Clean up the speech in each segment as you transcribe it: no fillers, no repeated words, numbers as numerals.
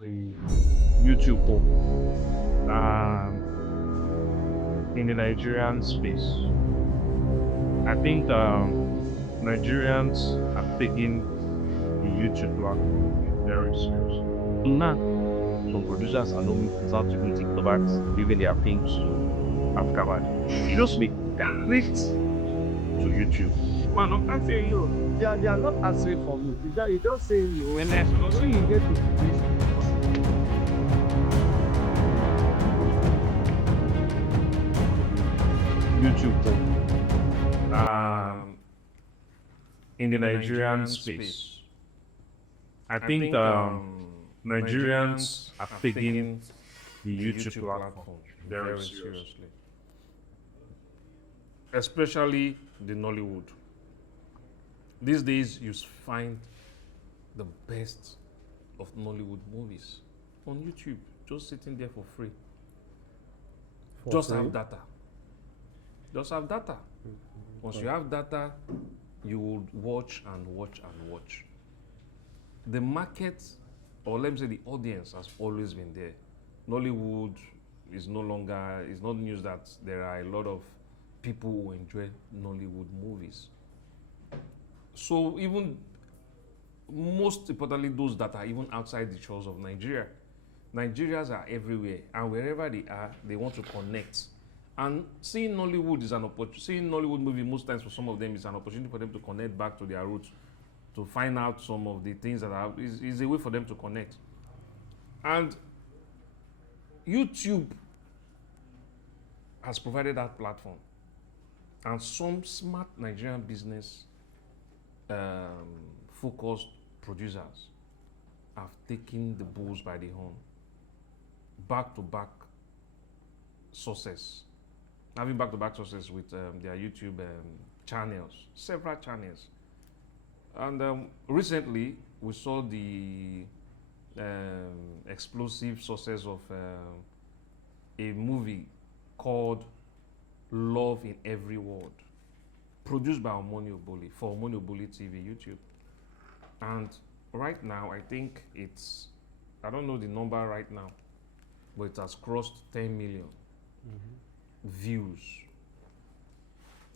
the YouTube in the Nigerian space. I think Nigerians are taking the YouTube platform very seriously. Now, some producers are knowing how to even think about giving their films to Africa market. You just make direct to YouTube. Man, I'm not saying you. They are not answering for me. You just saying you when you get to this. YouTube in the Nigerian space. I think Nigerians are taking the YouTube platform very seriously, especially the Nollywood. These days, you find the best of Nollywood movies on YouTube, just sitting there for free. Just have data. Just have data. Once you have data, you would watch and watch and watch. The market, or let me say the audience, has always been there. Nollywood is no longer, it's not news that there are a lot of people who enjoy Nollywood movies. So even, most importantly, those that are even outside the shores of Nigeria. Nigerians are everywhere, and wherever they are, they want to connect. And seeing Nollywood is an opportunity. Seeing Nollywood movie most times for some of them is an opportunity for them to connect back to their roots, to find out some of the things that are is a way for them to connect. And YouTube has provided that platform, and some smart Nigerian business focused producers have taken the bulls by the horn, back-to-back success, having back-to-back success with their YouTube channels, several channels. And recently, we saw the explosive success of a movie called Love in Every Word, produced by Omoni Oboli for Omoni Oboli TV YouTube. And right now, I think it's, I don't know the number right now, but it has crossed 10 million views.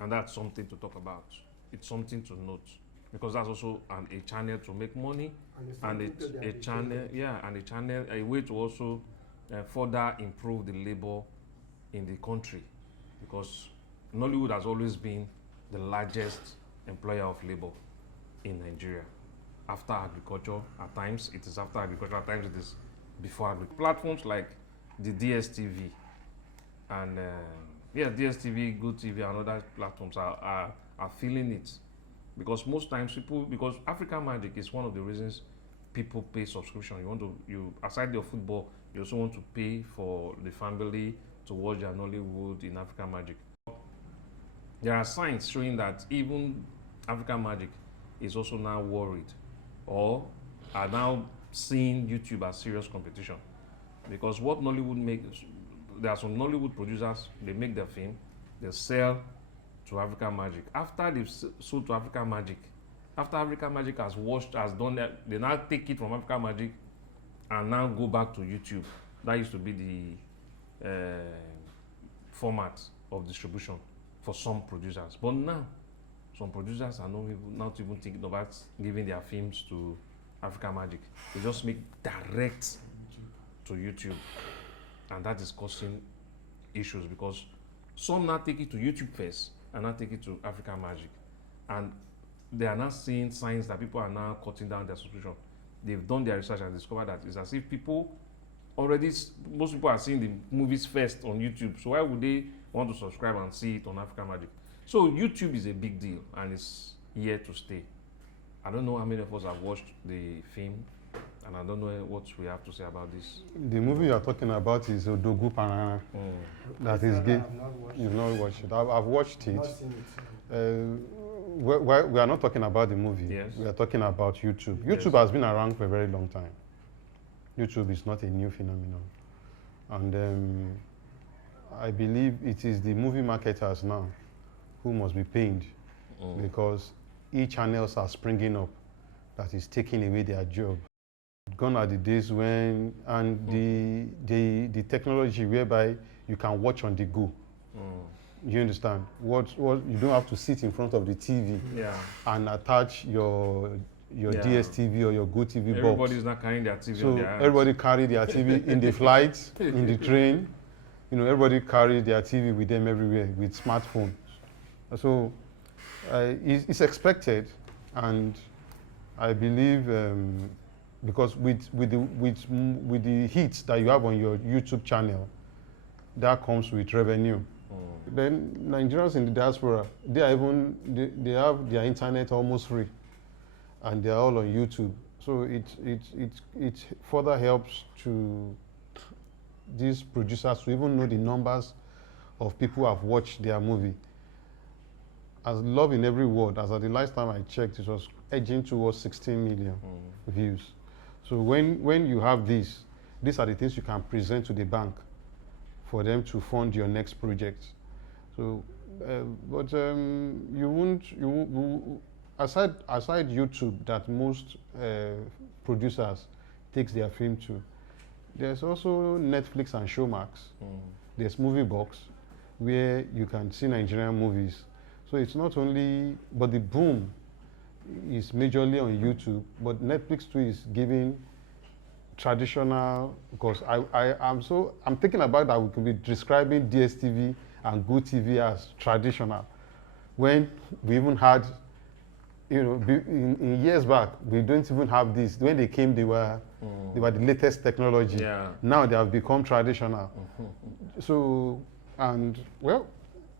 And that's something to talk about. It's something to note, because that's also a channel to make money, and a channel, and a channel, a way to also further improve the labor in the country, because Nollywood has always been the largest employer of labor in Nigeria. After agriculture, at times it is after agriculture, at times it is before agriculture. Platforms like the DSTV and DSTV, Good TV, and other platforms are feeling it, because most times because African Magic is one of the reasons people pay subscription. You aside your football, you also want to pay for the family to watch their Nollywood in African Magic. There are signs showing that even African Magic is also now worried, or are now seeing YouTube as serious competition. Because what Nollywood makes, there are some Nollywood producers, they make their film, they sell to African Magic. After they've sold to African Magic, after African Magic has watched, has done that, they now take it from African Magic and now go back to YouTube. That used to be the format of distribution for some producers. But now, some producers are not even thinking about giving their films to African Magic. They just make direct to YouTube. And that is causing issues, because some now take it to YouTube first and now take it to African Magic. And they are now seeing signs that people are now cutting down their subscription. They've done their research and discovered that it's as if most people are seeing the movies first on YouTube. So why would they want to subscribe and see it on African Magic? So YouTube is a big deal, and it's here to stay. I don't know how many of us have watched the film, and I don't know what we have to say about this. The movie you are talking about is Odogu Panana. That is gay. You've not watched it. I've watched it. We are not talking about the movie. Yes. We are talking about YouTube. YouTube has been around for a very long time. YouTube is not a new phenomenon. And I believe it is the movie marketers now who must be pained, because e-channels are springing up that is taking away their job. gone are the days when, and the technology whereby you can watch on the go. You understand? What you don't have to sit in front of the TV and attach your DSTV or your Go TV box. Everybody's not carrying their TV So on their hands. everybody carry their TV in the flight, in the train. You know, everybody carry their TV with them everywhere with smartphones. So it's expected, and I believe because with the hits that you have on your YouTube channel, that comes with revenue. Then Nigerians in the diaspora, they have their internet almost free, and they are all on YouTube. So it further helps to these producers to even know the numbers of people who have watched their movie. As Love in Every Word, as at the last time I checked, it was edging towards 16 million views. So when you have these are the things you can present to the bank for them to fund your next project. So, aside YouTube that most producers takes their film to, there's also Netflix and Showmax. There's Movie Box, where you can see Nigerian movies. So it's not only, but the boom is majorly on YouTube, but Netflix too is giving traditional, because I'm thinking about that we could be describing DSTV and Go TV as traditional, when we even had, you know, in years back, we don't even have this. When they came, they were the latest technology. Yeah. Now they have become traditional. So, and well,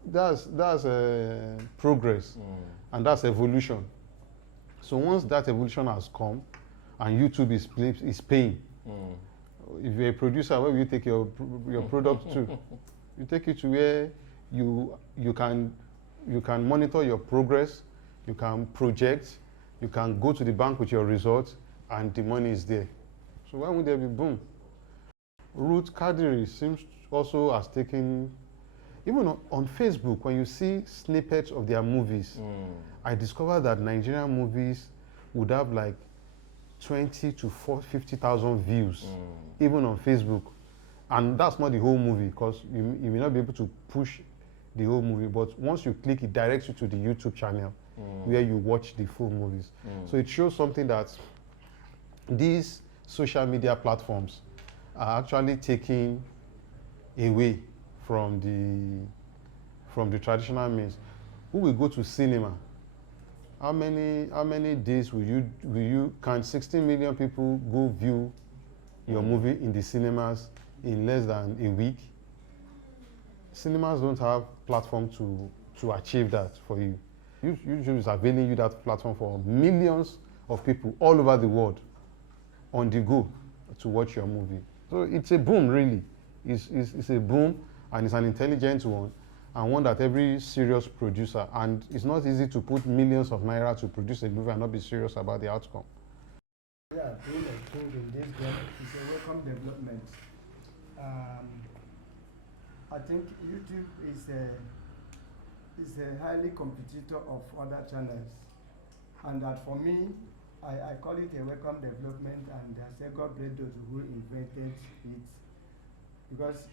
that's progress, and that's evolution. So once that evolution has come, and YouTube is paying, if you're a producer, where will you take your product to? You take it to where you can monitor your progress, you can project, you can go to the bank with your results, and the money is there. So why would there be boom? Ruth Kadiri seems also has taken, even on Facebook, when you see snippets of their movies, I discovered that Nigerian movies would have like 20 to 50,000 views, even on Facebook. And that's not the whole movie, because you may not be able to push the whole movie, but once you click, it directs you to the YouTube channel where you watch the full movies. So it shows something that these social media platforms are actually taking away from the traditional means. Who will go to cinema? How many days can 16 million people go view your movie in the cinemas in less than a week? Cinemas don't have platform to achieve that for you. YouTube is availing you that platform for millions of people all over the world on the go to watch your movie. So it's a boom, really. It's a boom, and it's an intelligent one, and one that every serious producer, and it's not easy to put millions of naira to produce a movie and not be serious about the outcome. Yeah, being a king in this game is a welcome development. I think YouTube is a highly competitor of other channels, and that for me, I call it a welcome development, and I say God bless those who invented it, because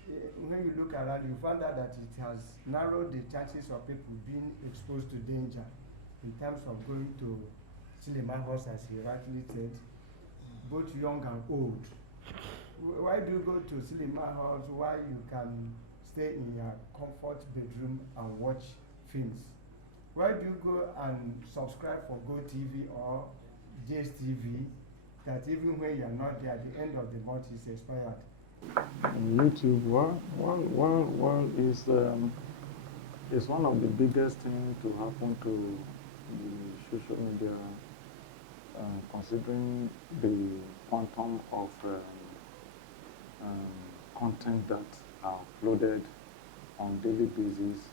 when you look around, you find out that it has narrowed the chances of people being exposed to danger in terms of going to cinema halls, as he rightly said, both young and old. Why do you go to cinema halls while you can stay in your comfort bedroom and watch films? Why do you go and subscribe for Go TV or DSTV that even when you're not there, at the end of the month is expired? YouTube, one is one of the biggest things to happen to the social media, considering the quantum of content that are uploaded on daily basis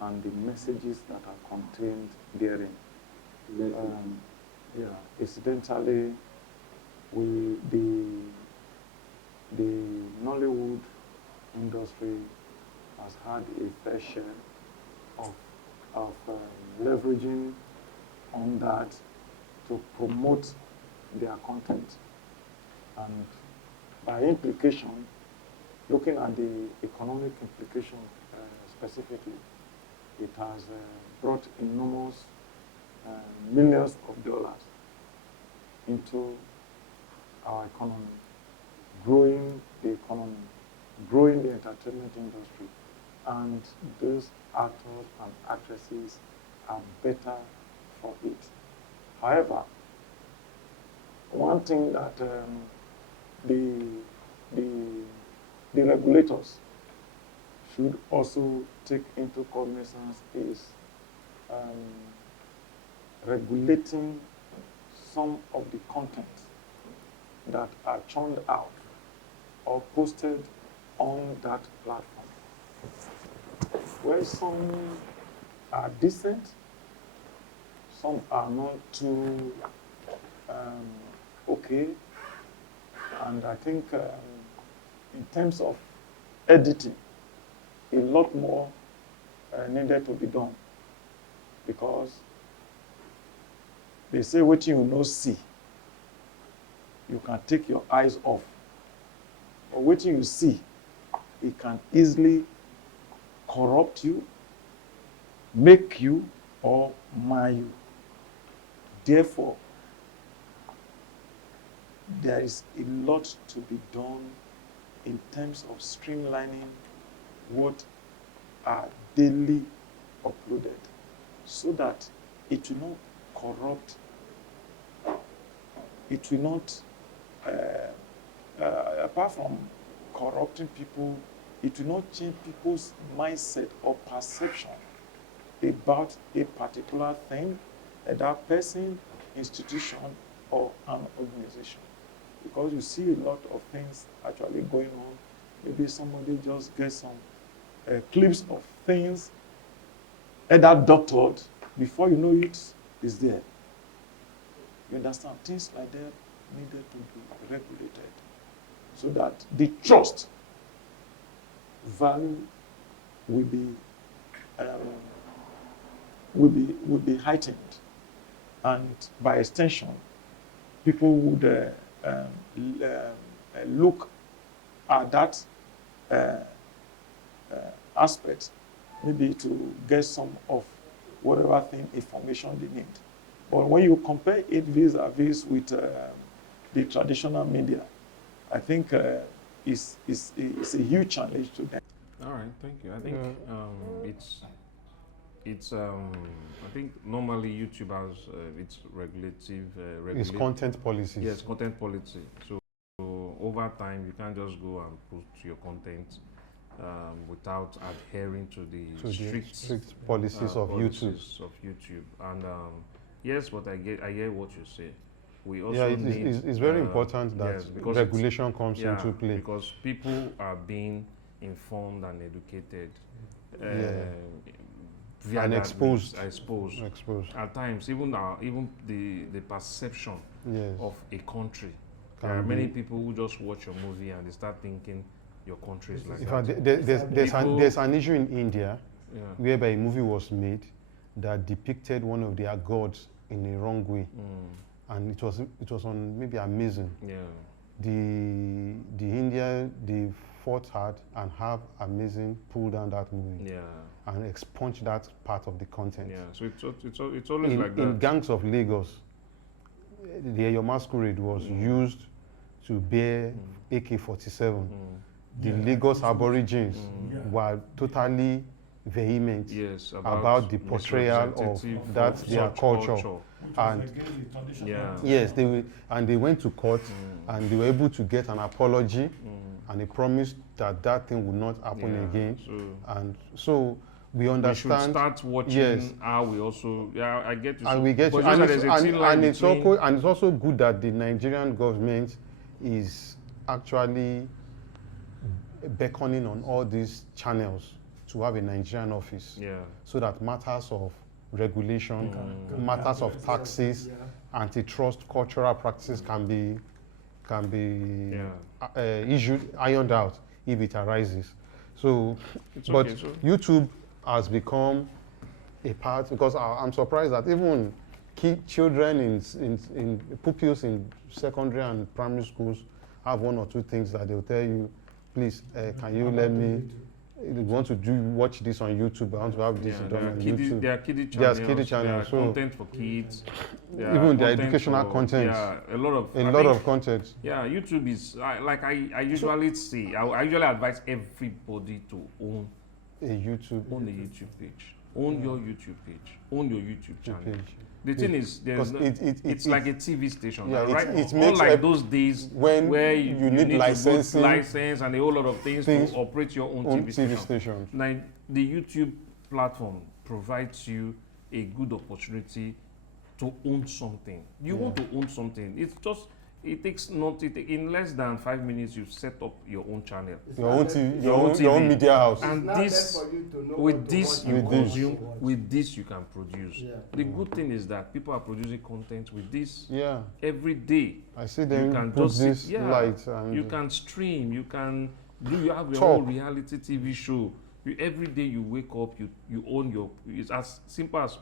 and the messages that are contained therein. Incidentally, the Nollywood industry has had a fair share of leveraging on that to promote their content. And by implication, looking at the economic implication specifically, it has brought enormous millions of dollars into our economy, growing the economy, growing the entertainment industry, and those actors and actresses are better for it. However, one thing that the regulators should also take into cognizance is regulating some of the content that are churned out or posted on that platform. Where some are decent, some are not too okay, and I think in terms of editing, a lot more needed to be done, because they say what you no see, you can take your eyes off. Or what you see, it can easily corrupt you, make you, or mar you. Therefore, there is a lot to be done in terms of streamlining what are daily uploaded, so that it will not corrupt, it will not, apart from corrupting people, it will not change people's mindset or perception about a particular thing, that person, institution, or an organization. Because you see a lot of things actually going on. Maybe somebody just gets some clips of things, either doctored, before you know it, is there. You understand? Things like that needed to be regulated, so that the trust value will be heightened, and by extension, people would look at that aspect, maybe to get some of whatever thing information they need. But when you compare it vis-a-vis with the traditional media, I think it's a huge challenge to them. All right, thank you. I think it's I think normally YouTube has its It's content policies. Yes, content policy. So over time, you can't just go and put your content without adhering to the strict policies of YouTube. And yes, but I get what you say. We also it's very important that regulation comes into play, because people are being informed and educated. And exposed. At times, even the perception of a country. There are many people who just watch your movie and they start thinking your country is like in that. fact, there's an issue in India whereby a movie was made that depicted one of their gods in a wrong way, and it was on maybe Amazon. The India, they fought hard and have Amazon pull down that movie and expunge that part of the content. So it's always like that. In Gangs of Lagos, the Your Masquerade was used to bear AK-47. The Lagos Aborigines were totally vehement about the portrayal of their culture. And they went to court and they were able to get an apology and a promise that thing would not happen again. And so we understand. We should start watching how we also. I get you. And we get you. And it's also good that the Nigerian government is actually beckoning on all these channels to have a Nigerian office, so that matters of regulation, matters of taxes, antitrust, cultural practices can be ironed out if it arises. So, YouTube has become a part, because I'm surprised that even children in pupils in secondary and primary schools have one or two things that they'll tell you, please, can you let me, if you want to watch this on YouTube, I want to have this done on YouTube. There are kiddie There's channels. kiddie channels, There are so content for kids. There even are the content educational for, content. Yeah, a lot of content. Yeah, YouTube is I usually say I usually advise everybody to own A YouTube a YouTube page. Own your YouTube page. Own your YouTube channel. page. The thing is, there's Because no, it's like a TV station, Yeah, right? it makes Unlike those days when where you need to licensing, go license and a whole lot of things to operate your own TV station. station. Now, the YouTube platform provides you a good opportunity to own something. You want to own something. It takes in less than 5 minutes you set up your own channel. Your own TV. media house. And It's this, not meant for you to know with what to this watch you and what consume, to watch. with this you can produce. Yeah. The good thing is that people are producing content with this Yeah, every day. I see You them can put just this light and you can stream, you have your Talk. own reality TV show. Every day you wake up, you own your. It's as simple as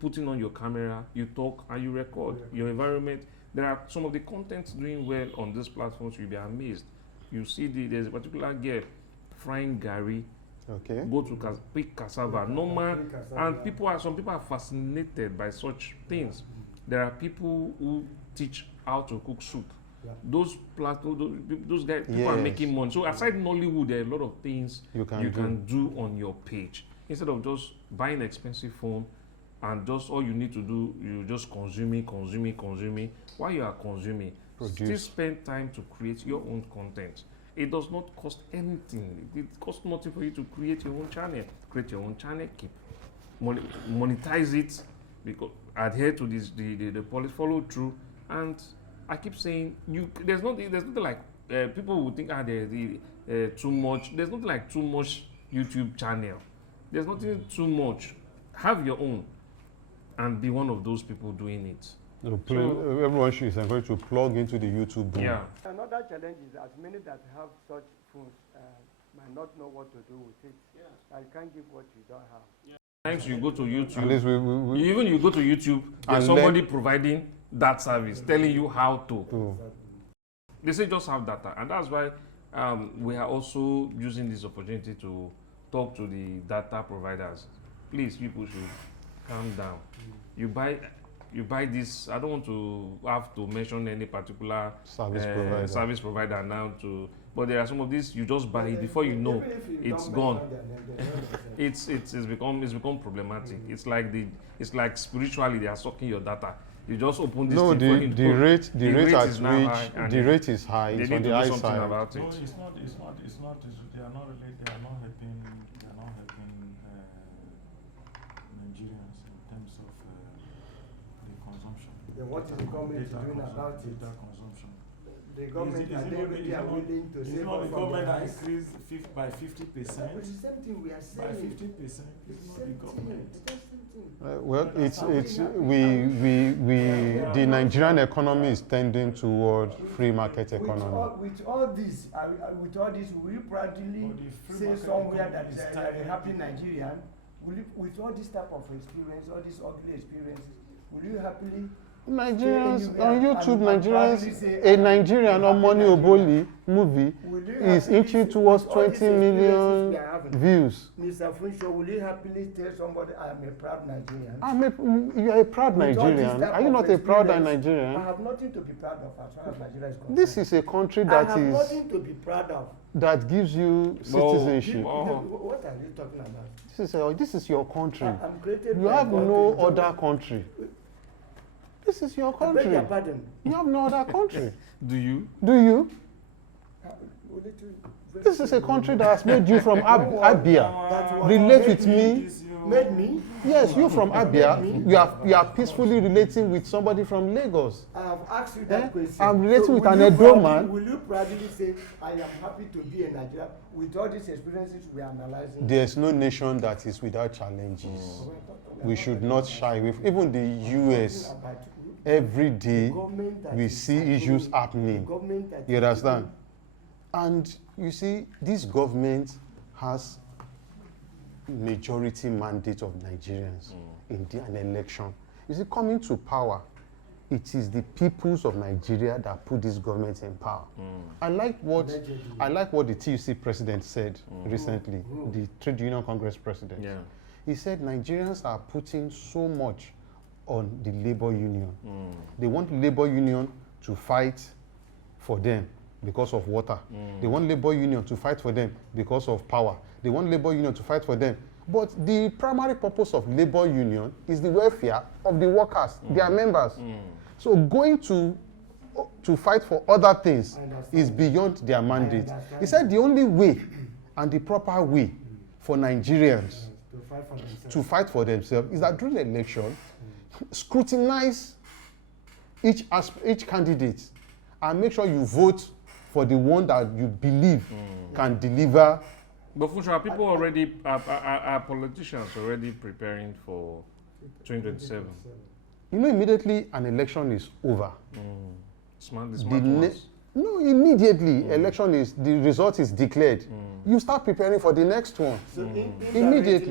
putting on your camera, you talk and you record your environment. There are some of the contents doing well on these platforms. You'll be amazed. You see there's a particular girl frying gari, okay. go to pick cassava, normal, Pick cassava. and some people are fascinated by such things. There are people who teach how to cook soup. Yeah. Those guys, people are Yes. making money. So aside Nollywood, there are a lot of things You can can do on your page. Instead of just buying expensive phone and just all you need to do, you just consuming. While you are consuming, still Produce. spend time to create your own content. It does not cost anything. It costs nothing for you to create your own channel. Create your own channel, keep monetize it, because adhere to the policy, follow through. And I keep saying there's nothing like people would think there's too much. There's nothing like too much YouTube channel. There's nothing too much. Have your own and be one of those people doing it. Everyone is encouraged to plug into the YouTube boom. Yeah. Another challenge is as many that have such phones might not know what to do with it. I can't give what you don't have. Sometimes you go to YouTube. At least You go to YouTube, there's And somebody providing that service, telling you how to. to They say just have data, and that's why we are also using this opportunity to talk to the data providers. Please, people should calm down. You buy this. I don't want to have to mention any particular service provider now. But there are some of these you just buy it before you know it's gone. It's become problematic. It's like spiritually they are sucking your data. You just open this no, thing before you the know. rate The rate is now high, which and the rate is high. They It's need on to the do high something side. about it. No, it's not. They are not related. They are not helping Nigerians in terms of the consumption. Then what is the government doing about it? Data consumption. The government are willing to Is save it not the up from government the that price? increased by 50%? It's the same thing we are By saying. 50%, it's not the government. It's the same thing. Well, the Nigerian economy is tending toward free market economy. With all this, will you proudly But the free say market somewhere economy that is is tied a into happy the- Nigerian? With all this type of experience, all these ugly experiences, will you happily Nigerians Yeah, on and YouTube, proudly Nigerians, say, a Nigerian or Money Oboli movie will you is happily inching say, towards with all these 20 million experiences we are having, views. Mr. Funsho, will you happily tell somebody I am a proud Nigerian? You are a proud With all this Nigerian. type Are you of not a proud experience, Nigerian? I have nothing to be proud of as far as Nigeria is concerned. This is a country I that have is nothing to be proud of. that gives you citizenship. What are you talking about? This is your country. I'm created You by have God no to enjoy- other country. This is your I beg your country. pardon. You have no other country. Do you? Do you? Will it- This is a country that has made you from Abia. That's what Relate made with me. Made me. Yes, you from Abia. You are peacefully relating with somebody from Lagos. I have asked you that question. I'm relating with will an you Edo proudly- man. Will you proudly say, I am happy to be a Nigerian with all these experiences we are analyzing? There's no nation that is without challenges. We should not shy away. Even the US, every day we see issues happening. You understand? And you see, this government has majority mandate of Nigerians in an election. You see, coming to power, it is the peoples of Nigeria that put this government in power. I like what the TUC president said recently, the Trade Union Congress president. Yeah. He said Nigerians are putting so much on the labor union. They want labor union to fight for them because of water. They want labor union to fight for them because of power. They want labor union to fight for them. But the primary purpose of labor union is the welfare of the workers, their members. So going to fight for other things is beyond their mandate. He said the only way and the proper way for Nigerians to fight for themselves is that during the election, scrutinize each candidate and make sure you vote for the one that you believe can deliver. But Funsho, people already, are politicians already preparing for 2027? You know, immediately an election is over. Smart ones. No, immediately election is, the result is declared. You start preparing for the next one. So Immediately.